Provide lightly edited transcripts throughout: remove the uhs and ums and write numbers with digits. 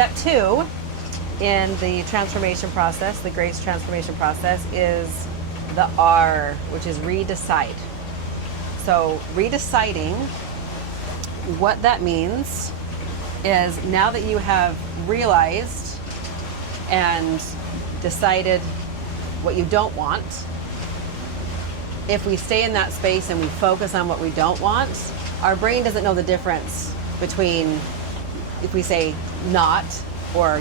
step 2 in the transformation process, the grace transformation process, is the R, which is redecide. So redeciding, what that means is now that you have realized and decided what you don't want, if we stay in that space and we focus on what we don't want, our brain doesn't know the difference between if we say not or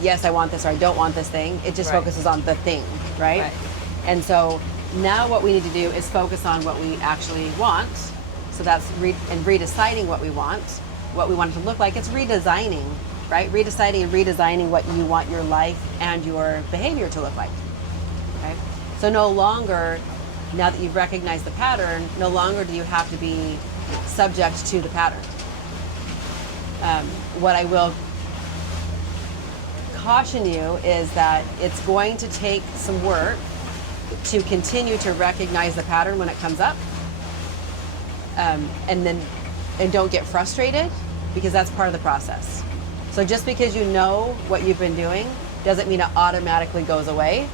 yes, I want this or I don't want this thing. It just focuses on the thing, right? And so now what we need to do is focus on what we actually want. So that's redeciding what we want it to look like. It's redesigning, right? Redeciding and redesigning what you want your life and your behavior to look like, okay? So no longer, now that you've recognized the pattern, no longer do you have to be subject to the pattern. What I will caution you is that it's going to take some work to continue to recognize the pattern when it comes up, and don't get frustrated, because that's part of the process. So just because you know what you've been doing doesn't mean it automatically goes away.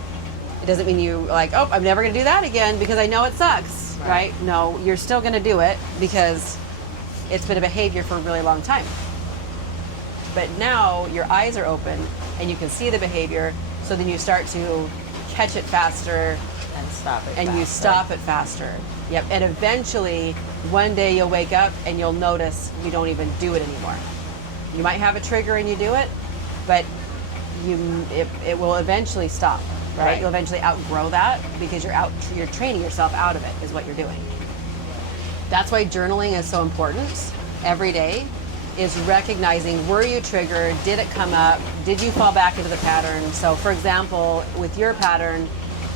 It doesn't mean you like, oh, I'm never going to do that again because I know it sucks, right? No, you're still going to do it because it's been a behavior for a really long time. But now your eyes are open and you can see the behavior, so then you start to catch it faster and stop it and faster. You stop it faster. Yep. And eventually one day you'll wake up and you'll notice you don't even do it anymore. You might have a trigger and you do it, but it will eventually stop, right? You'll eventually outgrow that because you're training yourself out of it, is what you're doing. That's why journaling is so important every day, is recognizing, were you triggered? Did it come up? Did you fall back into the pattern? So for example, with your pattern,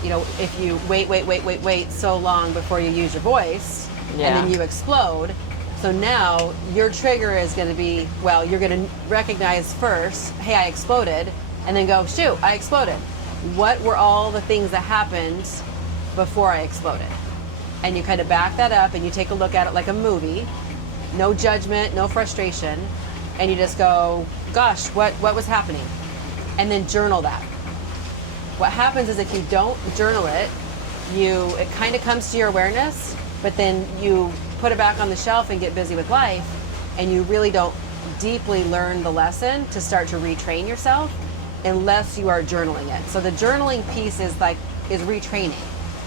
you know, if you wait so long before you use your voice, and then you explode, so now your trigger is going to be, well, you're going to recognize first, hey, I exploded, and then go, shoot, I exploded. What were all the things that happened before I exploded? And you kind of back that up and you take a look at it like a movie. No judgment, no frustration, and you just go, gosh, what was happening? And then journal that. What happens is if you don't journal it, it kind of comes to your awareness, but then you put it back on the shelf and get busy with life, and you really don't deeply learn the lesson to start to retrain yourself unless you are journaling it. So the journaling piece is retraining,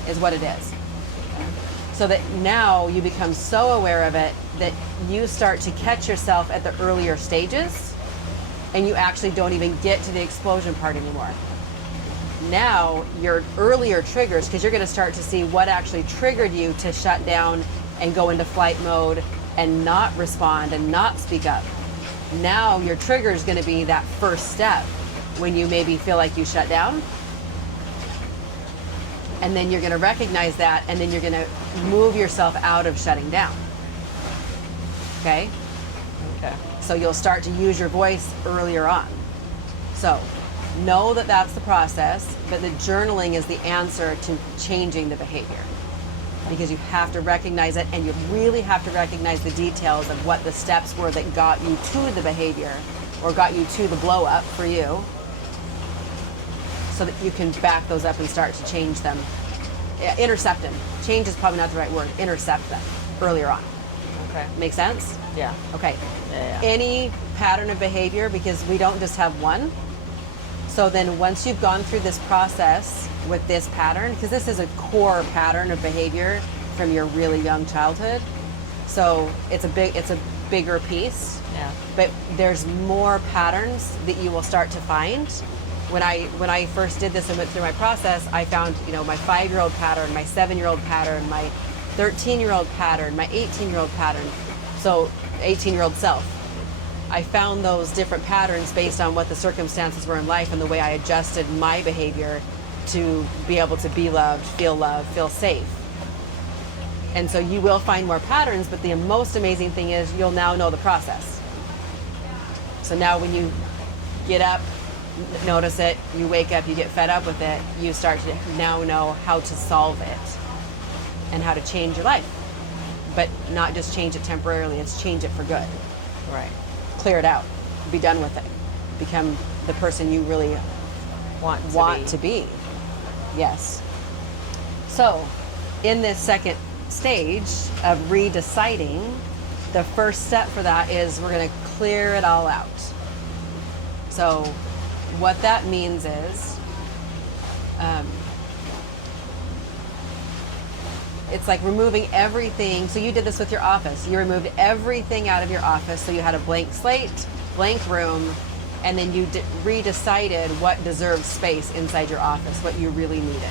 is what it is. So that now you become so aware of it that you start to catch yourself at the earlier stages, and you actually don't even get to the explosion part anymore. Now your earlier triggers, because you're going to start to see what actually triggered you to shut down and go into flight mode and not respond and not speak up. Now your trigger is going to be that first step when you maybe feel like you shut down. And then you're going to recognize that, and then you're going to move yourself out of shutting down. Okay? Okay. So you'll start to use your voice earlier on. So know that that's the process, but the journaling is the answer to changing the behavior. Because you have to recognize it, and you really have to recognize the details of what the steps were that got you to the behavior or got you to the blow up for you, so that you can back those up and start to change them. Intercept them. Change is probably not the right word. Intercept them earlier on. Okay. Make sense? Yeah. Okay. Yeah. Any pattern of behavior, because we don't just have one. So then once you've gone through this process with this pattern, because this is a core pattern of behavior from your really young childhood, so it's a bigger piece. Yeah. But there's more patterns that you will start to find. When I first did this and went through my process, I found, my 5-year-old pattern, my 7-year-old pattern, my 13-year-old pattern, my 18-year-old pattern, so 18-year-old self. I found those different patterns based on what the circumstances were in life and the way I adjusted my behavior to be able to be loved, feel safe. And so you will find more patterns, but the most amazing thing is you'll now know the process. So now when you get up, notice it, you wake up, you get fed up with it, you start to now know how to solve it and how to change your life. But not just change it temporarily, it's change it for good. Right. Clear it out, be done with it. become the person you really Want to be. Yes. So, in this second stage of redeciding, the first step for that is we're going to clear it all out. So, what that means is, it's like removing everything. So you did this with your office. You removed everything out of your office. So you had a blank slate, blank room, and then you redecided what deserved space inside your office, what you really needed,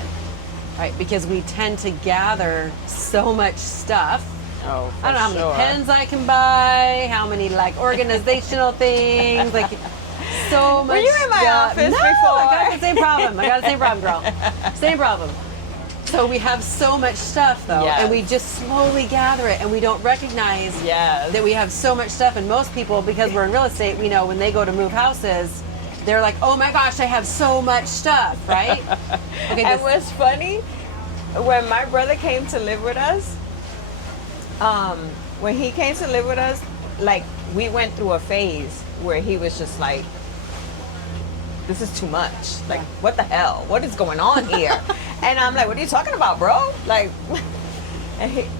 right? Because we tend to gather so much stuff. Oh, for I don't know how sure. many pens I can buy, how many like organizational things, like so much. Were you in my stuff. office No, before? I got the same problem. I got the same problem, girl. Same problem. So we have so much stuff though, Yes. and we just slowly gather it, and we don't recognize Yes. that we have so much stuff. And most people, because we're in real estate, we know when they go to move houses, they're like, "Oh my gosh, I have so much stuff," right? Okay, And what's funny, when my brother came to live with us, when he came to live with us, like we went through a phase where he was just like, this is too much. Like, what the hell? What is going on here? And I'm like, what are you talking about, bro? Like,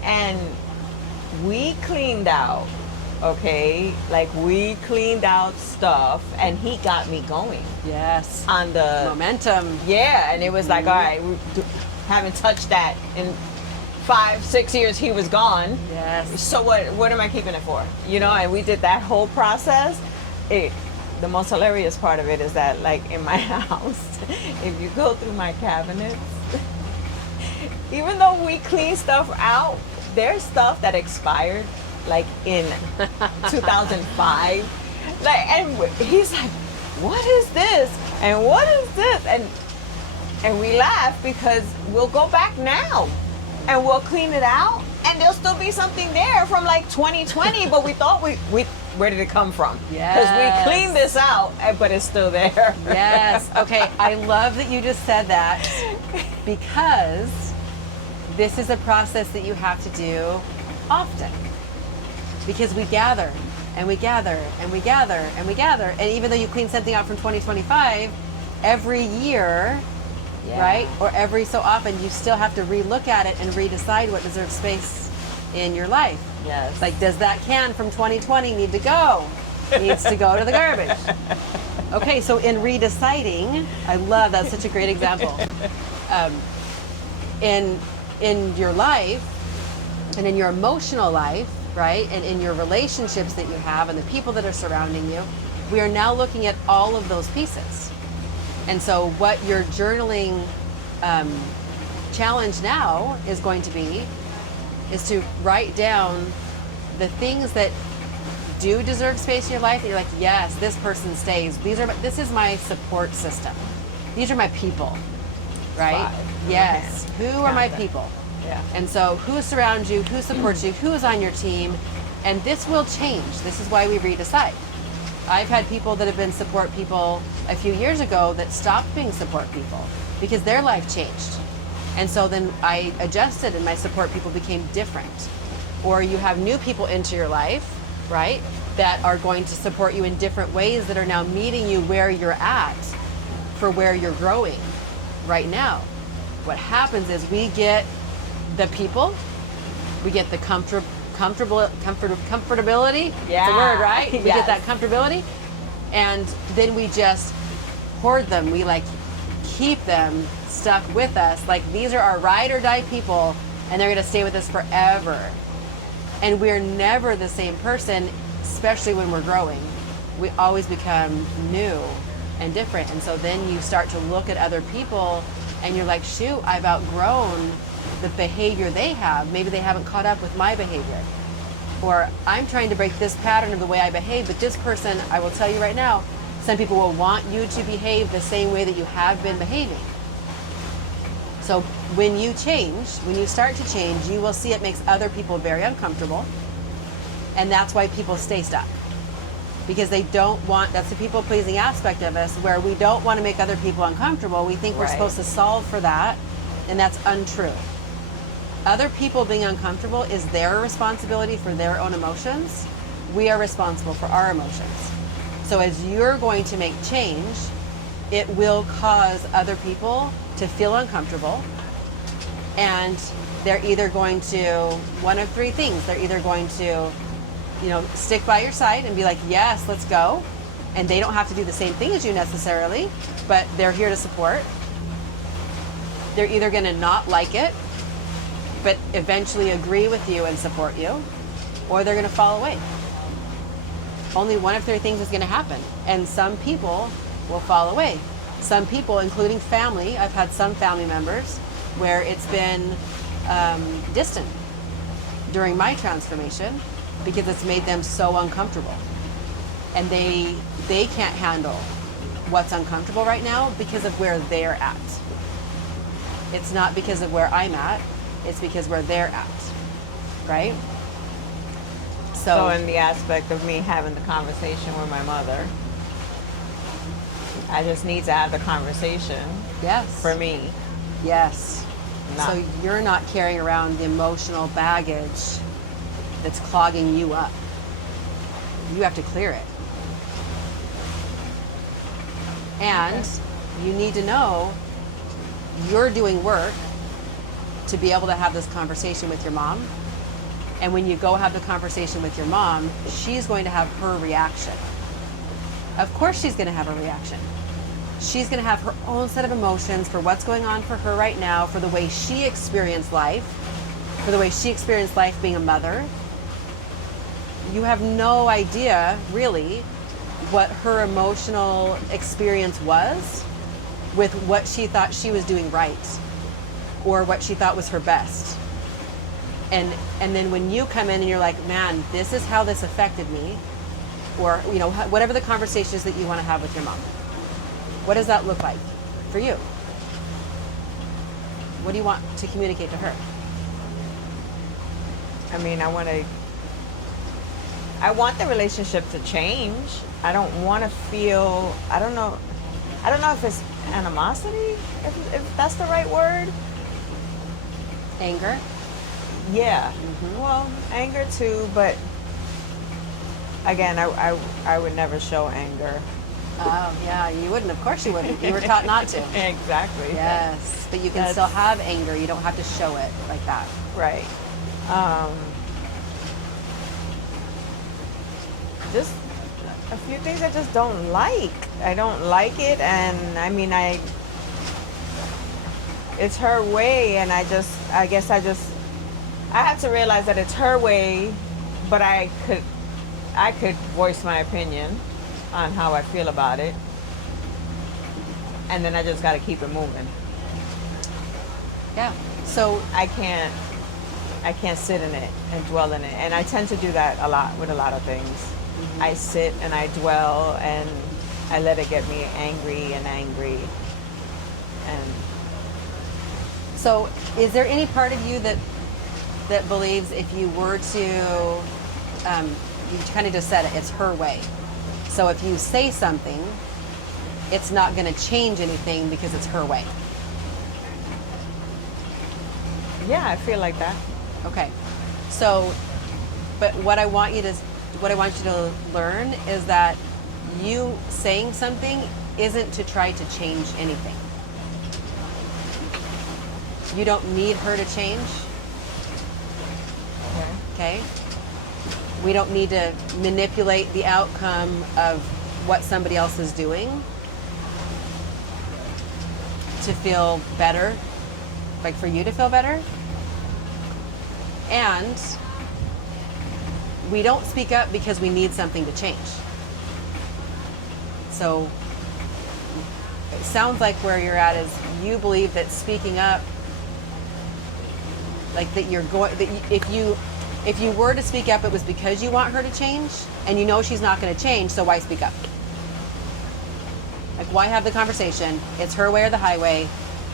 and we cleaned out, okay? Like, we cleaned out stuff, and he got me going yes, on the momentum. yeah, and it was like, all right, we haven't touched that in 5-6 years. He was gone. Yes. So what am I keeping it for? You know, and we did that whole process. The most hilarious part of it is that, like, in my house, if you go through my cabinets, even though we clean stuff out, there's stuff that expired like in 2005. Like, and he's like, what is this? And what is this? And we laugh because we'll go back now and we'll clean it out and there'll still be something there from like 2020, but we thought we where did it come from? Because Yes. we cleaned this out, but it's still there. Yes. Okay. I love that you just said that, because this is a process that you have to do often. Because we gather and we gather and we gather and we gather. And even though you clean something out from 2025, every year, Yeah. right? Or every so often, you still have to relook at it and redecide what deserves space in your life. Yes. Like, does that can from 2020 need to go? Needs to go to the garbage. Okay, so in redeciding, I love that's such a great example. In your life and in your emotional life, right, and in your relationships that you have and the people that are surrounding you, we are now looking at all of those pieces. And so, what your journaling challenge now is going to be is to write down the things that do deserve space in your life that you're like, yes, this person stays. This is my support system. These are my people, right? 5. Yes. Who are my Count them. people? Yeah. And so who surrounds you, who supports you, who is on your team, and this will change. This is why we redecide. I've had people that have been support people a few years ago that stopped being support people because their life changed. And so then I adjusted and my support people became different. Or you have new people into your life, right, that are going to support you in different ways that are now meeting you where you're at for where you're growing right now. What happens is we get the people, we get the comfortability. Yeah. It's a word, right? We Yes. get that comfortability, and then we just hoard them. We like keep them stuck with us. Like, these are our ride or die people, and they're going to stay with us forever. And we're never the same person, especially when we're growing. We always become new and different. And so then you start to look at other people and you're like, shoot, I've outgrown the behavior they have. Maybe they haven't caught up with my behavior. Or I'm trying to break this pattern of the way I behave, but this person, I will tell you right now, some people will want you to behave the same way that you have been behaving. So when you change, when you start to change, you will see it makes other people very uncomfortable. And that's why people stay stuck. Because they don't want, that's the people pleasing aspect of us, where we don't want to make other people uncomfortable. We think we're Right. supposed to solve for that, and that's untrue. Other people being uncomfortable is their responsibility for their own emotions. We are responsible for our emotions. So as you're going to make change, it will cause other people to feel uncomfortable, and they're either going to, one of three things, they're either going to, stick by your side and be like, yes, let's go. And they don't have to do the same thing as you necessarily, but they're here to support. They're either going to not like it, but eventually agree with you and support you, or they're going to fall away. Only one of three things is going to happen. And some people will fall away. Some people, including family, I've had some family members where it's been distant during my transformation because it's made them so uncomfortable. And they can't handle what's uncomfortable right now because of where they're at. It's not because of where I'm at, it's because where they're at, right? So in the aspect of me having the conversation with my mother, I just need to have the conversation. Yes. For me. Yes. So you're not carrying around the emotional baggage that's clogging you up. You have to clear it. And you need to know you're doing work to be able to have this conversation with your mom. And when you go have the conversation with your mom, she's going to have her reaction. Of course she's going to have a reaction. She's going to have her own set of emotions for what's going on for her right now, for the way she experienced life, for the way she experienced life being a mother. You have no idea, really, what her emotional experience was with what she thought she was doing right or what she thought was her best. And then when you come in and you're like, man, this is how this affected me, or whatever the conversations that you want to have with your mom, what does that look like for you? What do you want to communicate to her? I mean, I want the relationship to change. I don't want to feel, I don't know if it's animosity, if that's the right word. Anger? Yeah. Mm-hmm. Well, anger too, but again, I would never show anger. Oh, yeah, you wouldn't. Of course you wouldn't. You were taught not to. Exactly. Yes, but you can still have anger. You don't have to show it like that. Right. Just a few things I just don't like. I don't like it, and I mean, it's her way, and I have to realize that it's her way, but I could voice my opinion on how I feel about it, and then I just got to keep it moving. Yeah. So I can't sit in it and dwell in it, and I tend to do that a lot with a lot of things. Mm-hmm. I sit and I dwell, and I let it get me angry. And so, is there any part of you that believes if you were to, you kind of just said it, it's her way. So if you say something, it's not going to change anything because it's her way. Yeah, I feel like that. Okay. So, but what I want you to learn is that you saying something isn't to try to change anything. You don't need her to change. Okay? We don't need to manipulate the outcome of what somebody else is doing to feel better, like for you to feel better. And we don't speak up because we need something to change. So it sounds like where you're at is you believe that speaking up, like that you're going, that if you were to speak up, it was because you want her to change, and you know she's not going to change, so why speak up? Like, why have the conversation? It's her way or the highway.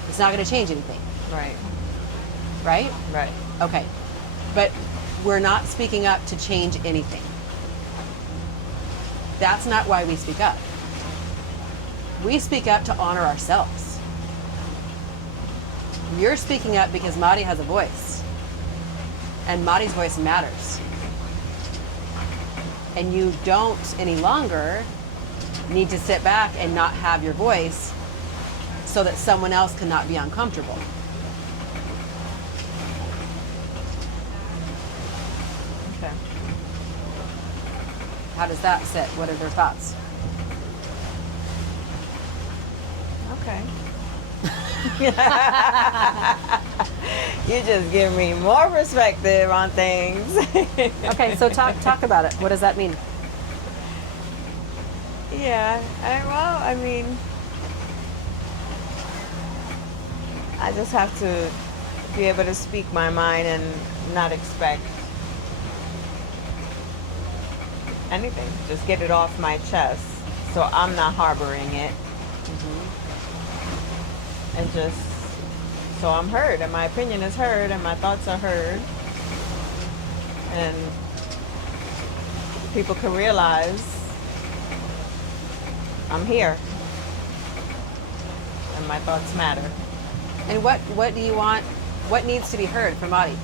It's not going to change anything. Right. Right? Right. Okay. But we're not speaking up to change anything. That's not why we speak up. We speak up to honor ourselves. You're speaking up because Madi has a voice. And Madi's voice matters. And you don't any longer need to sit back and not have your voice so that someone else cannot be uncomfortable. Okay. How does that sit? What are their thoughts? Okay. You just give me more perspective on things. Okay, so talk about it. What does that mean? Yeah, I mean, I just have to be able to speak my mind and not expect anything. Just get it off my chest so I'm not harboring it. And just so I'm heard and my opinion is heard and my thoughts are heard. And people can realize I'm here and my thoughts matter. And what do you want? What needs to be heard from Audie?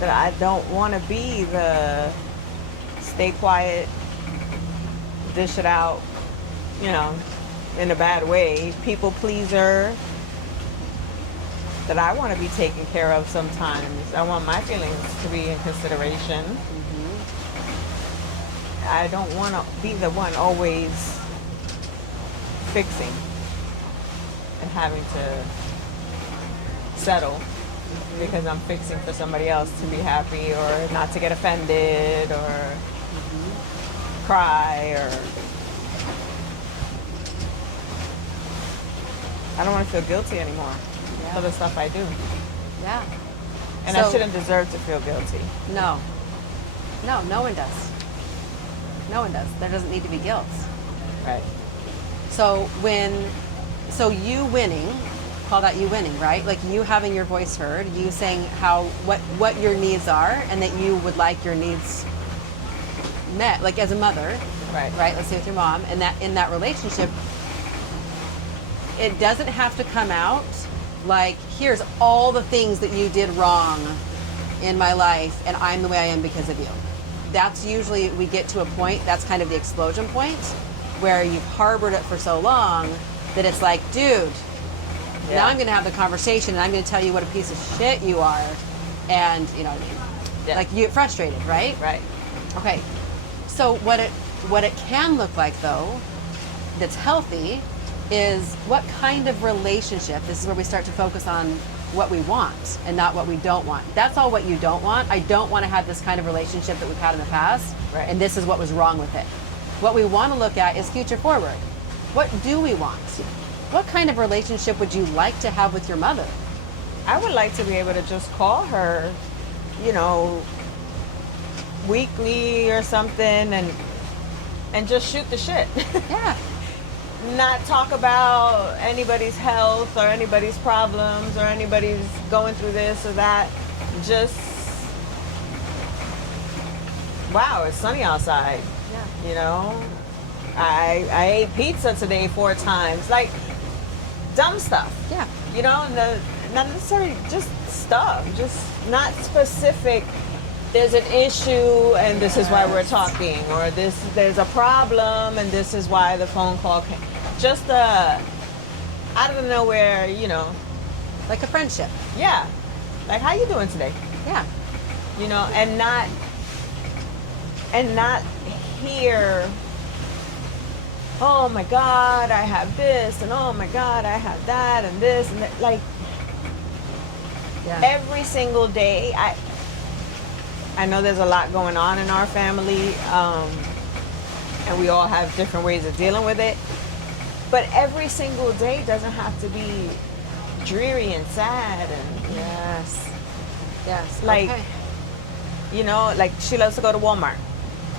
That I don't want to be the stay quiet, dish it out, you know, in a bad way, people pleaser. That I want to be taken care of sometimes. I want my feelings to be in consideration. I don't want to be the one always fixing and having to settle because I'm fixing for somebody else to be happy or not to get offended or cry or... I don't want to feel guilty anymore for the stuff I do. Yeah. And So- I shouldn't deserve to feel guilty. No. No one does. No one does. There doesn't need to be guilt. Right. So you winning, call that you winning, right? Like you having your voice heard, you saying what your needs are and that you would like your needs met, like as a mother, Right. right? Let's say with your mom, and that in that relationship, it doesn't have to come out like, here's all the things that you did wrong in my life and I'm the way I am because of you. That's usually, we get to a point, that's kind of the explosion point, where you've harbored it for so long that it's like, dude, now I'm going to have the conversation and I'm going to tell you what a piece of shit you are. And, you know what I mean? Yeah. Like, you get frustrated, right? Right. Okay. So what it can look like, though, that's healthy, is what kind of relationship. This is where we start to focus on what we want and not what we don't want. That's all what you don't want. I don't want to have this kind of relationship that we've had in the past, Right. and this is what was wrong with it. What we want to look at is future forward. What do we want? What kind of relationship would you like to have with your mother? I would like to be able to just call her, you know, weekly or something and just shoot the shit. Yeah. Not talk about anybody's health or anybody's problems or anybody's going through this or that. Just, wow, it's sunny outside. Yeah. You know, I ate pizza today 4 times. Like, dumb stuff. Yeah. You know, not necessarily just stuff, just not specific. There's an issue and this is why we're talking, or there's a problem and this is why the phone call came. Just out of nowhere, you know. Like a friendship. Yeah. Like, how you doing today? Yeah. You know, and not hear, oh my God, I have this, and oh my God, I have that, and this, and that. Like, Yeah. every single day, I know there's a lot going on in our family, and we all have different ways of dealing with it. But every single day doesn't have to be dreary and sad. And Yes. Yes. Like, okay. you know, like she loves to go to Walmart.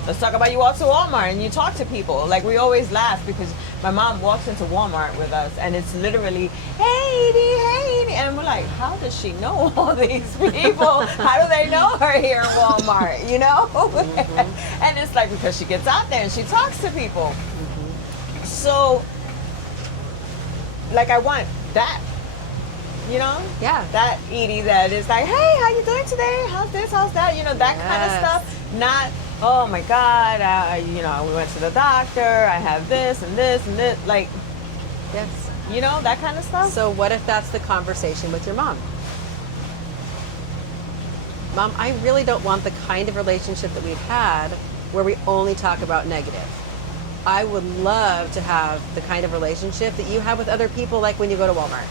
Let's talk about you walk to Walmart and you talk to people. Like, we always laugh because my mom walks into Walmart with us and it's literally, hey, Edie. And we're like, how does she know all these people? How do they know her here in Walmart, you know? Mm-hmm. And it's like, because she gets out there and she talks to people. Mm-hmm. So, like, I want that, you know? Yeah. That Edie that is like, hey, how you doing today? How's this? How's that? You know, that kind of Yes. stuff. Not oh my God, we went to the doctor. I have this and this and this. Like, Yes. that kind of stuff. So what if that's the conversation with your mom? Mom, I really don't want the kind of relationship that we've had where we only talk about negative. I would love to have the kind of relationship that you have with other people, like when you go to Walmart.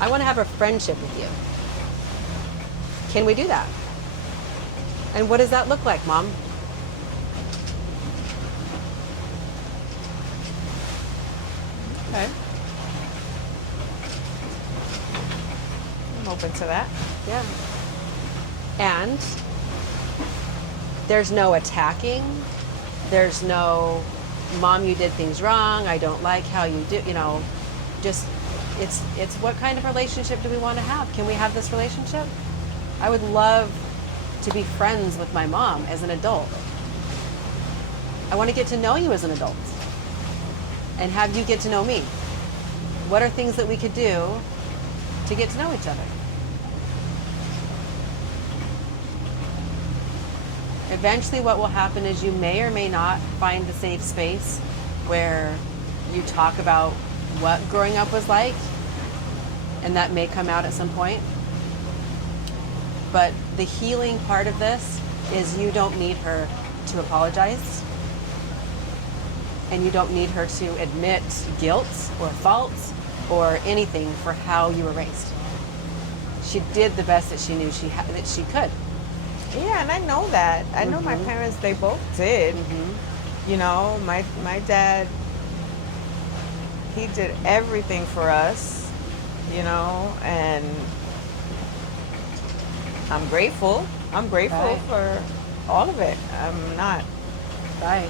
I want to have a friendship with you. Can we do that? And what does that look like, Mom? Okay. I'm open to that. Yeah. And there's no attacking. There's no, Mom, you did things wrong. I don't like how you do, just, it's what kind of relationship do we want to have? Can we have this relationship? I would love to be friends with my mom as an adult. I want to get to know you as an adult and have you get to know me. What are things that we could do to get to know each other? Eventually what will happen is you may or may not find the safe space where you talk about what growing up was like, and that may come out at some point. But the healing part of this is you don't need her to apologize, and you don't need her to admit guilt or fault or anything for how you were raised. She did the best that she knew that she could. Yeah, and I know that. I know my parents, they both did. My dad, he did everything for us, and I'm grateful. I'm grateful Right. for all of it. I'm not. Right.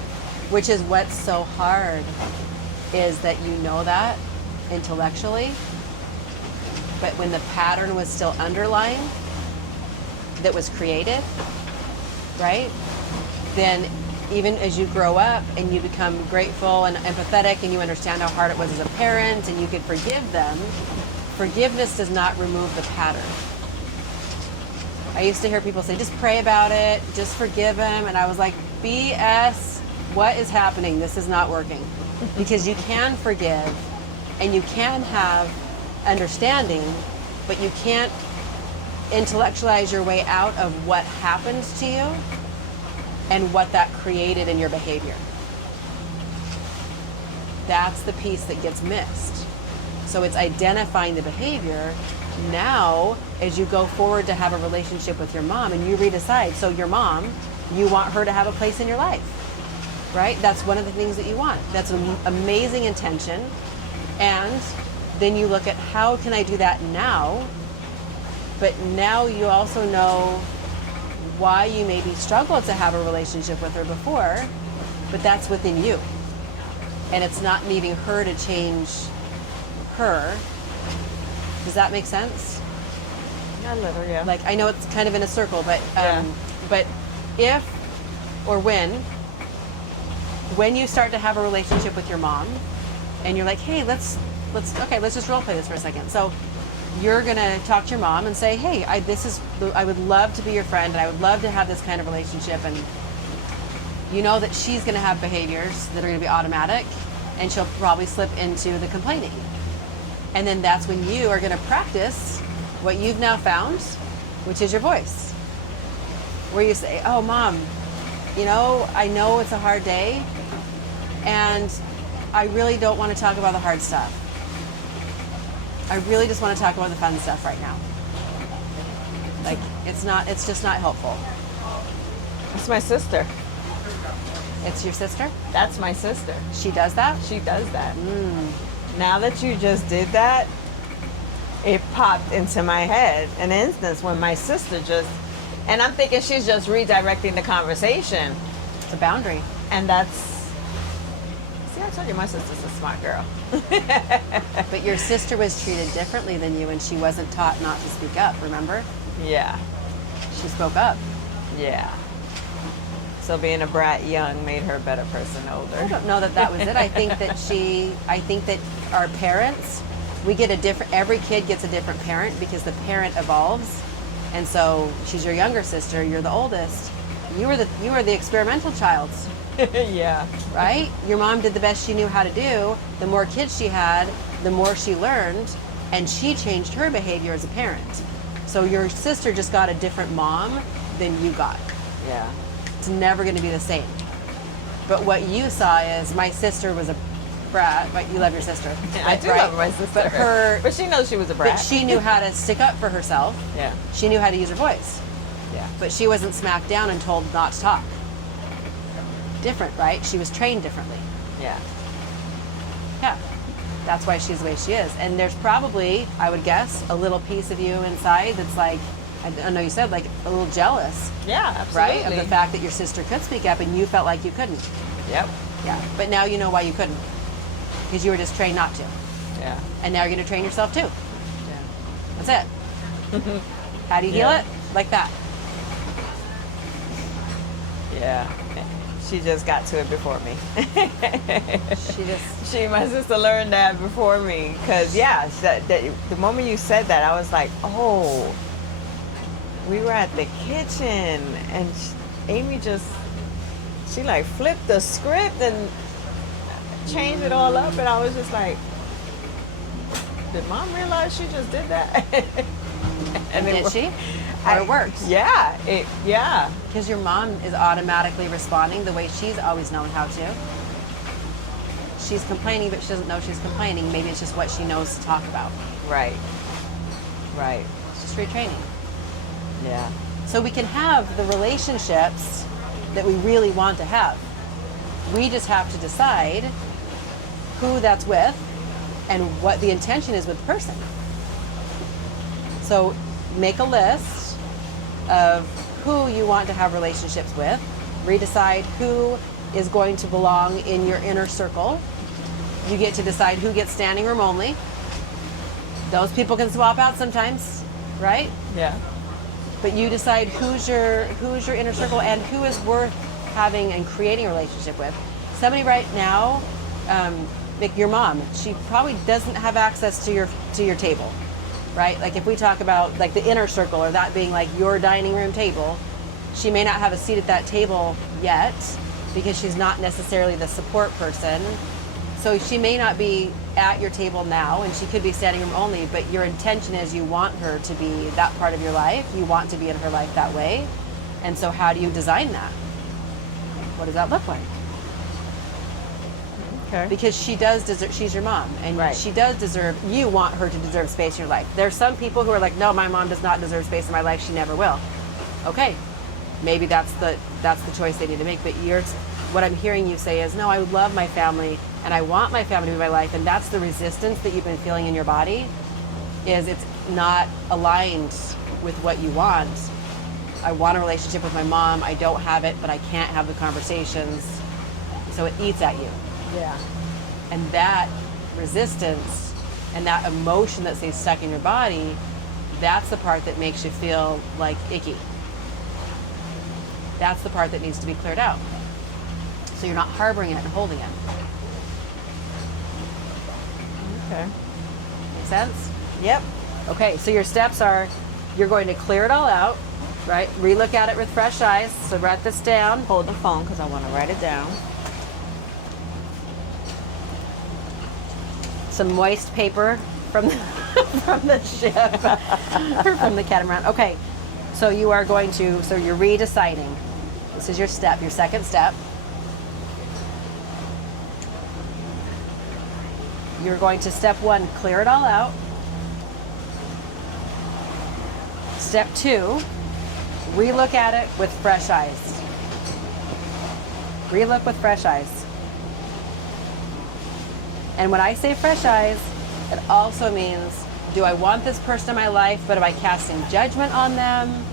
Which is what's so hard, is that you know that intellectually, but when the pattern was still underlying, that was created, right? Then even as you grow up and you become grateful and empathetic and you understand how hard it was as a parent and you could forgive them, forgiveness does not remove the pattern. I used to hear people say, just pray about it, just forgive him. And I was like, BS, what is happening? This is not working. Because you can forgive and you can have understanding, but you can't intellectualize your way out of what happened to you and what that created in your behavior. That's the piece that gets missed. So it's identifying the behavior. Now, as you go forward to have a relationship with your mom and you redecide, so your mom, you want her to have a place in your life, right? That's one of the things that you want. That's an amazing intention. And then you look at how can I do that now? But now you also know why you maybe struggled to have a relationship with her before, but that's within you. And it's not needing her to change her. Does that make sense? A little, yeah. Like, I know it's kind of in a circle, but Yeah. but if or when you start to have a relationship with your mom, and you're like, hey, let's just role play this for a second. So you're gonna talk to your mom and say, hey, I would love to be your friend, and I would love to have this kind of relationship, and you know that she's gonna have behaviors that are gonna be automatic, and she'll probably slip into the complaining. And then that's when you are gonna practice what you've now found, which is your voice. Where you say, oh, Mom, I know it's a hard day, and I really don't want to talk about the hard stuff. I really just want to talk about the fun stuff right now. Like, it's just not helpful. It's my sister. It's your sister? That's my sister. She does that? She does that. Now that you just did that, it popped into my head an instance when my sister and I'm thinking she's just redirecting the conversation. It's a boundary. And see, I told you my sister's a smart girl. But your sister was treated differently than you, and she wasn't taught not to speak up, remember? Yeah. She spoke up. Yeah. So being a brat young made her a better person older. I don't know that was it. I think that our parents, every kid gets a different parent because the parent evolves. And so she's your younger sister, you're the oldest. You were the experimental child, Yeah. right? Your mom did the best she knew how to do. The more kids she had, the more she learned, and she changed her behavior as a parent. So your sister just got a different mom than you got. Yeah. It's never going to be the same. But what you saw is my sister was a brat, but you love your sister. I do right? love my sister. But she knows she was a brat. But she knew how to stick up for herself. Yeah. She knew how to use her voice. Yeah. But she wasn't smacked down and told not to talk. Different, right? She was trained differently. Yeah. Yeah. That's why she's the way she is. And there's probably, I would guess, a little piece of you inside that's like, I know you said, like a little jealous, Yeah, absolutely. right? Of the fact that your sister could speak up and you felt like you couldn't. Yep. Yeah. But now you know why you couldn't. Because you were just trained not to. Yeah. And now you're going to train yourself too. Yeah. That's it. How do you heal it? Like that. Yeah. She just got to it before me. My sister learned that before me. Because, yeah, the moment you said that, I was like, oh, we were at the kitchen and Amy she like flipped the script and changed it all up. And I was just like, did mom realize she just did that? And did she? Or it works. Yeah. Yeah. Because your mom is automatically responding the way she's always known how to. She's complaining, but she doesn't know she's complaining. Maybe it's just what she knows to talk about. Right. Right. It's just retraining. Yeah. So we can have the relationships that we really want to have. We just have to decide who that's with and what the intention is with the person. So make a list of who you want to have relationships with. Redecide who is going to belong in your inner circle. You get to decide who gets standing room only. Those people can swap out sometimes, right? Yeah. But you decide who's your inner circle and who is worth having and creating a relationship with. Somebody right now, like your mom, she probably doesn't have access to your table, right? Like if we talk about like the inner circle or that being like your dining room table, she may not have a seat at that table yet because she's not necessarily the support person. So she may not be at your table now and she could be standing room only, but your intention is you want her to be that part of your life. You want to be in her life that way. And so how do you design that? What does that look like? Okay. Because she does deserve, she's your mom, and right. She does deserve, you want her to deserve space in your life. There's some people who are like, no, my mom does not deserve space in my life, she never will. Okay, maybe that's the choice they need to make, but what I'm hearing you say is, no, I love my family, and I want my family to be my life, and that's the resistance that you've been feeling in your body, is it's not aligned with what you want. I want a relationship with my mom, I don't have it, but I can't have the conversations, so it eats at you. Yeah. And that resistance and that emotion that stays stuck in your body, that's the part that makes you feel like icky. That's the part that needs to be cleared out. So you're not harboring it and holding it. Okay. Make sense? Yep. Okay, so your steps are, you're going to clear it all out, right? Relook at it with fresh eyes. So write this down. Hold the phone because I want to write it down. Some moist paper from the, from the ship or from the catamaran. Okay, so you are going to, so you're redeciding. This is your step, your second step. You're going to, step one, clear it all out. Step two, relook at it with fresh eyes. Relook with fresh eyes. And when I say fresh eyes, it also means, do I want this person in my life, but am I casting judgment on them?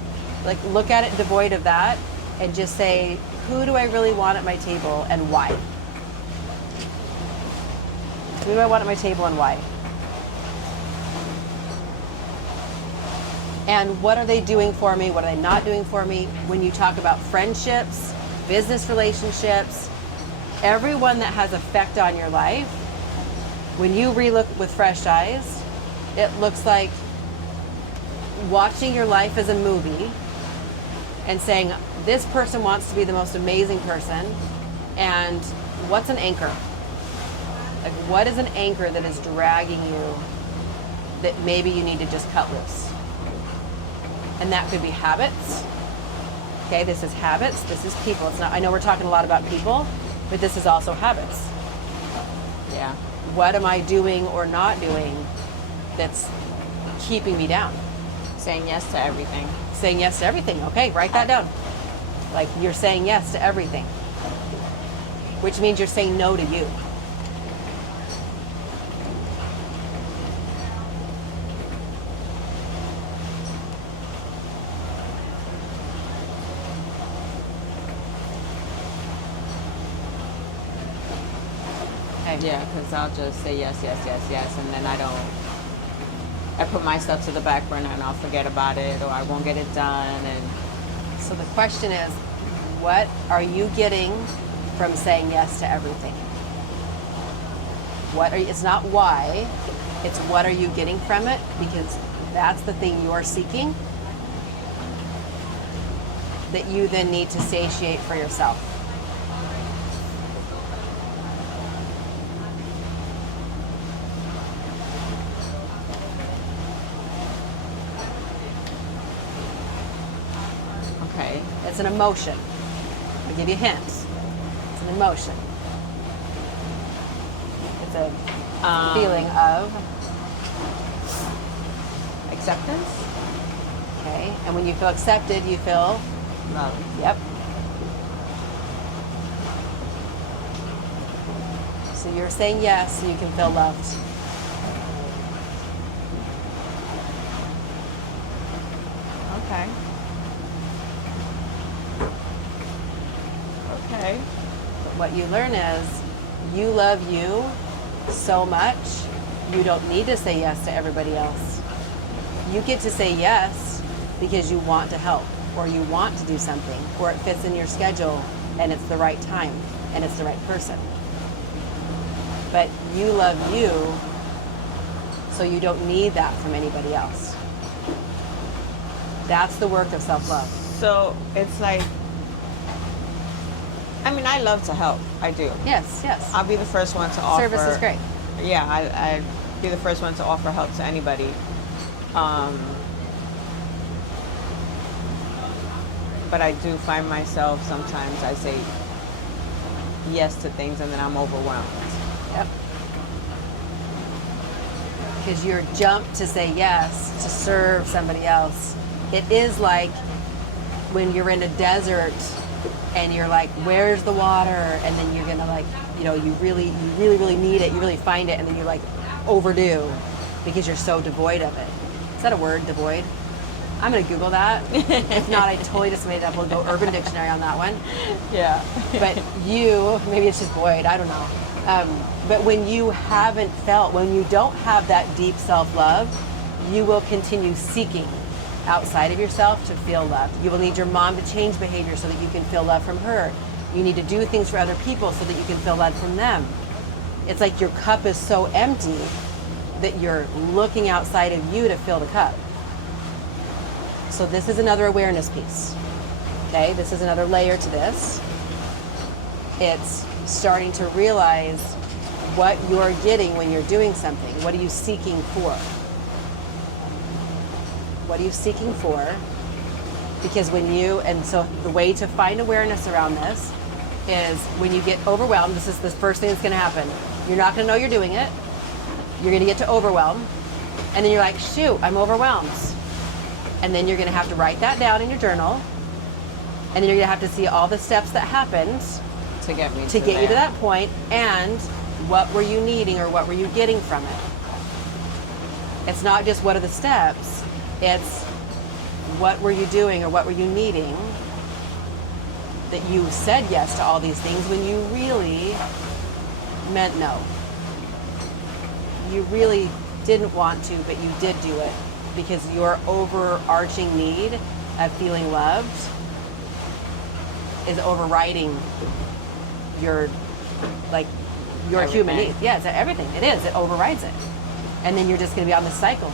Like, look at it devoid of that and just say, who do I really want at my table and why? Who do I want at my table and why? And what are they doing for me? What are they not doing for me? When you talk about friendships, business relationships, everyone that has effect on your life, when you relook with fresh eyes, it looks like watching your life as a movie and saying, this person wants to be the most amazing person, and what's an anchor? Like, what is an anchor that is dragging you that maybe you need to just cut loose? And that could be habits. Okay, this is habits, this is people. It's not, I know we're talking a lot about people, but this is also habits. Yeah. What am I doing or not doing that's keeping me down? Saying yes to everything. Saying yes to everything. Okay, write that down. Like, you're saying yes to everything, which means you're saying no to you. Okay. Yeah, because I'll just say yes, yes, yes, yes, and then I put my stuff to the back burner and I'll forget about it, or I won't get it done. And So the question is, what are you getting from saying yes to everything? It's not why, it's what are you getting from it, because that's the thing you're seeking that you then need to satiate for yourself. okay, It's an emotion. I'll give you hints. It's an emotion. It's a feeling of, acceptance, okay, and when you feel accepted, you feel, love. yep. So you're saying yes so you can feel loved. Okay. Okay. But what you learn is you love you so much, you don't need to say yes to everybody else. You get to say yes because you want to help, or you want to do something, or it fits in your schedule and it's the right time and it's the right person. But you love you, so you don't need that from anybody else. That's the work of self-love. So it's like, I mean, I love to help. I do. Yes, yes. I'll be the first one to offer. Service is great. Yeah, I'd be the first one to offer help to anybody. But I do find myself sometimes I say yes to things and then I'm overwhelmed. Yep. Because you're jumped to say yes to serve somebody else. It is like when you're in a desert and you're like, where's the water? And then you're gonna like, you really need it. You really find it, and then you like overdo because you're so devoid of it. Is that a word, devoid? I'm gonna Google that. If not, I totally just made it up. We'll go Urban Dictionary on that one. Yeah. But maybe it's just void, I don't know. But when you when you don't have that deep self-love, you will continue seeking outside of yourself to feel loved. You will need your mom to change behavior so that you can feel love from her. You need to do things for other people so that you can feel love from them. It's like your cup is so empty that you're looking outside of you to fill the cup. So this is another awareness piece. Okay, this is another layer to this. It's starting to realize what you're getting when you're doing something. What are you seeking for? What are you seeking for? Because so the way to find awareness around this is when you get overwhelmed, this is the first thing that's gonna happen. You're not gonna know you're doing it. You're gonna get to overwhelm. And then you're like, shoot, I'm overwhelmed. And then you're gonna have to write that down in your journal. And then you're gonna have to see all the steps that happened To get me to get you to that point, and what were you needing or what were you getting from it. It's not just what are the steps, it's what were you doing or what were you needing that you said yes to all these things when you really meant no. You really didn't want to, but you did do it because your overarching need of feeling loved is overriding your Everything. human needs. Yeah, it's everything. It is. It overrides it. And then you're just going to be on this cycle.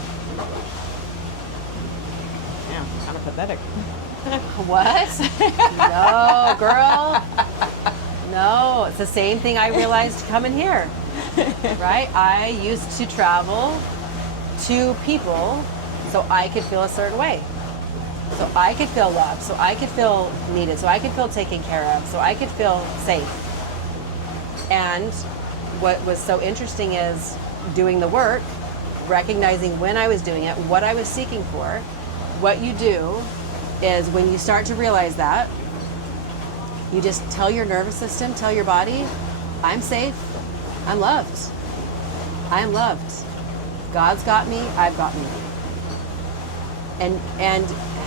Yeah, kind of pathetic. What? No, girl. No, it's the same thing I realized coming here, right? I used to travel to people so I could feel a certain way. So I could feel loved, so I could feel needed, so I could feel taken care of, so I could feel safe. And what was so interesting is doing the work, recognizing when I was doing it, what I was seeking for. What you do is when you start to realize that, you just tell your nervous system, tell your body, I'm safe, I'm loved. I am loved. God's got me, I've got me. And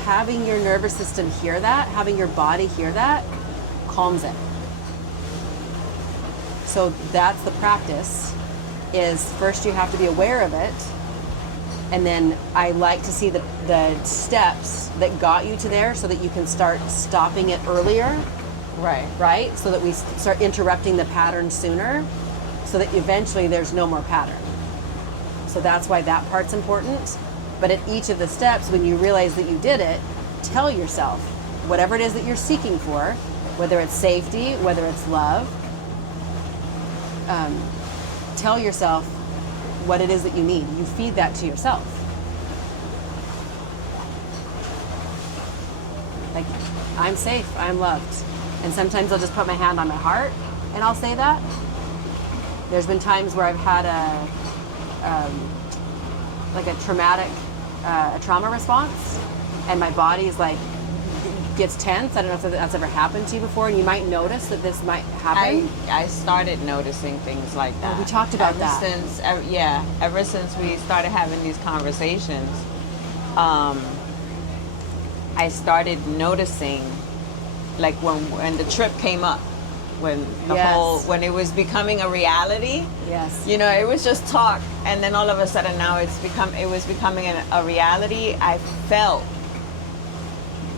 having your nervous system hear that, having your body hear that, calms it. So that's the practice, is first you have to be aware of it, and then I like to see the steps that got you to there so that you can start stopping it earlier. Right? So that we start interrupting the pattern sooner, so that eventually there's no more pattern. So that's why that part's important. But at each of the steps, when you realize that you did it, tell yourself whatever it is that you're seeking for, whether it's safety, whether it's love, tell yourself what it is that you need. You feed that to yourself. Like, I'm safe, I'm loved. And sometimes I'll just put my hand on my heart and I'll say that. There's been times where I've had a traumatic, a trauma response, and my body's like, gets tense. I don't know if that's ever happened to you before, and you might notice that this might happen. I started noticing things like that. Oh, we talked about that. Ever since we started having these conversations, I started noticing, like when the trip came up, when when it was becoming a reality. Yes. You know, it was just talk, and then all of a sudden now it was becoming a reality. I felt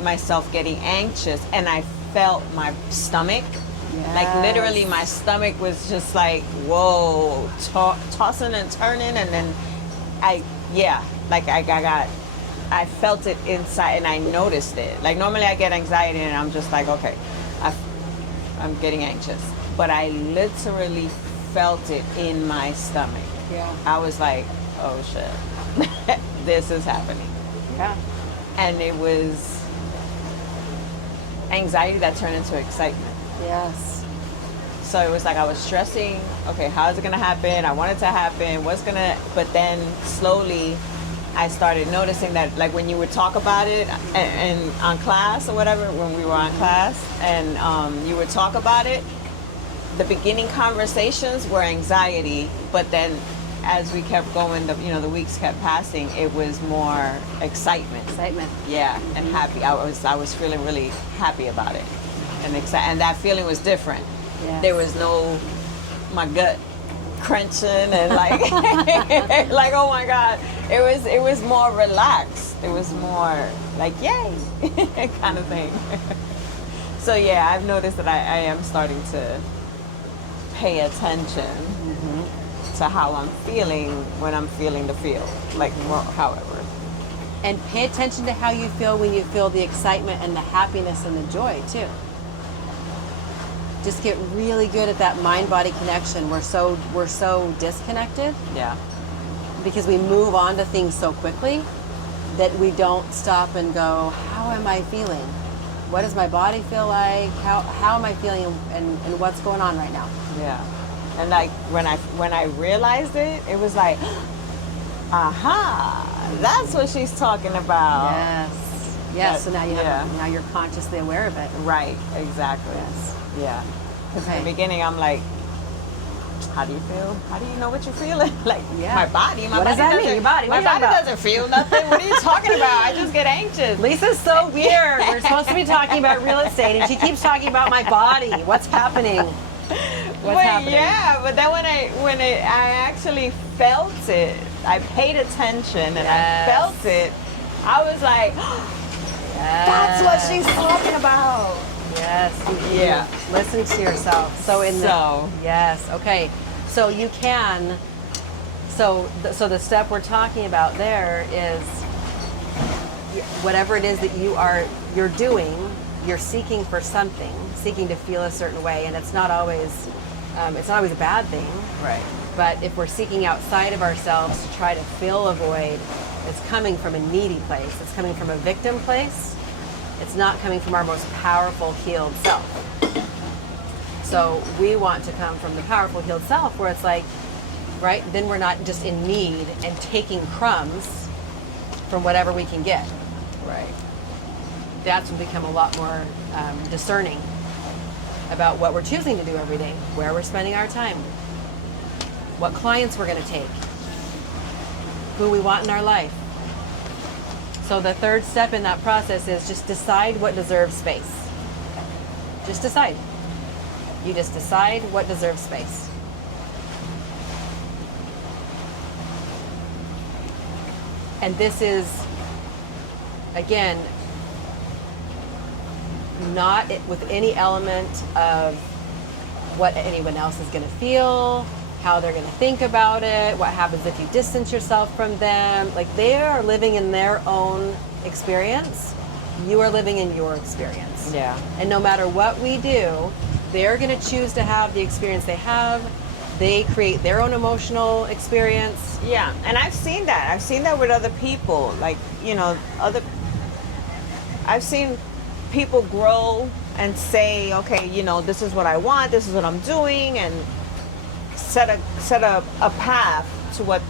myself getting anxious, and I felt my stomach, like literally my stomach was just like, whoa, tossing and turning, and then I felt it inside, and I noticed it. Like normally I get anxiety and I'm just like, okay, I'm getting anxious, but I literally felt it in my stomach. Yeah. I was like, oh shit, this is happening. Yeah. And it was anxiety that turned into excitement. Yes. So it was like I was stressing, okay, how is it gonna happen? I want it to happen, but then slowly I started noticing that, like when you would talk about it and on class or whatever, when we were on class, and you would talk about it, the beginning conversations were anxiety, but then as we kept going, the weeks kept passing, it was more excitement. Yeah, and happy. I was feeling really happy about it, and that feeling was different. Yes. There was no my gut crunching and like like, oh my God. It was more relaxed. It was more like, yay kind of thing. So yeah, I've noticed that I am starting to pay attention to how I'm feeling when I'm feeling the feel, like however. And pay attention to how you feel when you feel the excitement and the happiness and the joy too. Just get really good at that mind-body connection. We're so disconnected. Yeah. Because we move on to things so quickly that we don't stop and go, how am I feeling? What does my body feel like? How am I feeling, and what's going on right now? Yeah. And like when I realized it, it was like, aha, that's what she's talking about. Yes. So now now you're consciously aware of it. Right. Exactly. Yes. Yeah. Because in the beginning, I'm like, how do you feel? How do you know what you're feeling? Like, my body. What does that mean? Your body. My body doesn't feel nothing. What are you talking about? I just get anxious. Lisa's so weird. We're supposed to be talking about real estate, and she keeps talking about my body. What's happening? What's happening? Yeah, but then when I actually felt it, I paid attention and I felt it. I was like, that's what she's talking about. Yes. Yeah. Listen to yourself. Yes. Okay. So you can. So the step we're talking about there is whatever it is that you are you're doing, you're seeking for something, seeking to feel a certain way, and it's not always a bad thing. Right. But if we're seeking outside of ourselves to try to fill a void, it's coming from a needy place. It's coming from a victim place. It's not coming from our most powerful, healed self. So we want to come from the powerful, healed self, where it's like, right, then we're not just in need and taking crumbs from whatever we can get. Right. That's when we become a lot more discerning about what we're choosing to do every day, where we're spending our time, what clients we're going to take, who we want in our life. So the third step in that process is just decide what deserves space. Just decide. You just decide what deserves space. And this is, again, not with any element of what anyone else is going to feel, how they're going to think about it, what happens if you distance yourself from them. Like, they are living in their own experience. You are living in your experience. Yeah. And no matter what we do, they're going to choose to have the experience they have. They create their own emotional experience. Yeah, and I've seen that. I've seen that with other people. Like, you know, I've seen people grow and say, okay, you know, this is what I want, this is what I'm doing, and set a path to what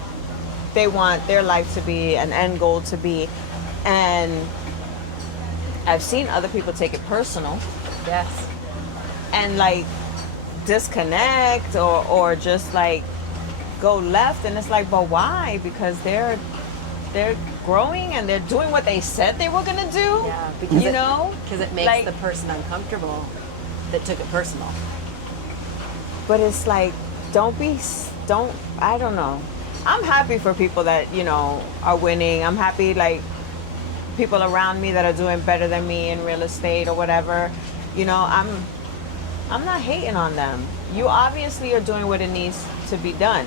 they want their life to be, an end goal to be. And I've seen other people take it personal. Yes. And like disconnect or just like go left, and it's like, but why? Because they're growing and they're doing what they said they were gonna do. Yeah, because because it makes like, the person uncomfortable that took it personal. But it's like, I don't know. I'm happy for people that, you know, are winning. I'm happy, like, people around me that are doing better than me in real estate or whatever. You know, I'm not hating on them. You obviously are doing what it needs to be done.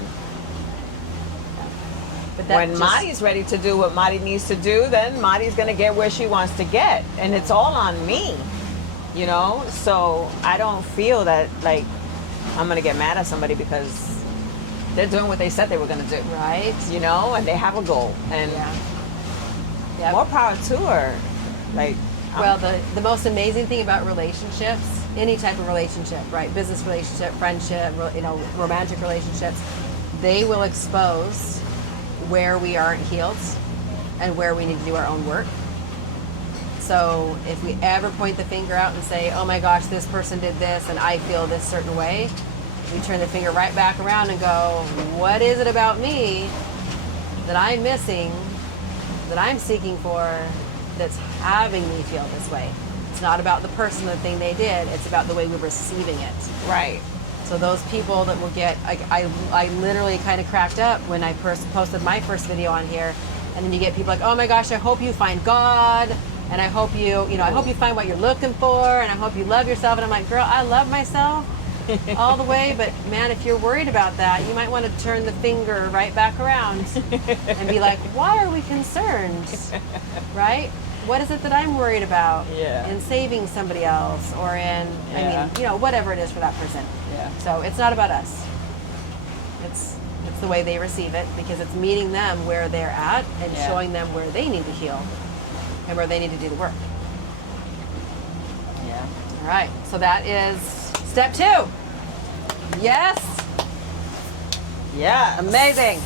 But When Mari's ready to do what Mari needs to do, then Mari's gonna get where she wants to get, and it's all on me, you know. So I don't feel that like I'm gonna get mad at somebody because they're doing what they said they were gonna do, right? you know, and they have a goal, and Yep. more power to her. Like, Well, the most amazing thing about relationships, any type of relationship, right? Business relationship, friendship, you know, romantic relationships, they will expose where we aren't healed and where we need to do our own work. So if we ever point the finger out and say, oh my gosh, this person did this and I feel this certain way, we turn the finger right back around and go, what is it about me that I'm missing, that I'm seeking for, that's having me feel this way? It's not about the person, the thing they did, it's about the way we're receiving it. right. So those people that will get, I literally kind of cracked up when I first posted my first video on here, and then you get people like, oh my gosh, I hope you find God, and I hope I hope you find what you're looking for, and I hope you love yourself. And I'm like, girl, I love myself all the way, but man, if you're worried about that, you might want to turn the finger right back around and be like, why are we concerned, right? What is it that I'm worried about in saving somebody else, or in, I mean, you know, whatever it is for that person. Yeah. So it's not about us. It's the way they receive it, because it's meeting them where they're at and showing them where they need to heal and where they need to do the work. Yeah. All right. So that is step 2. Yes. Yeah. Amazing.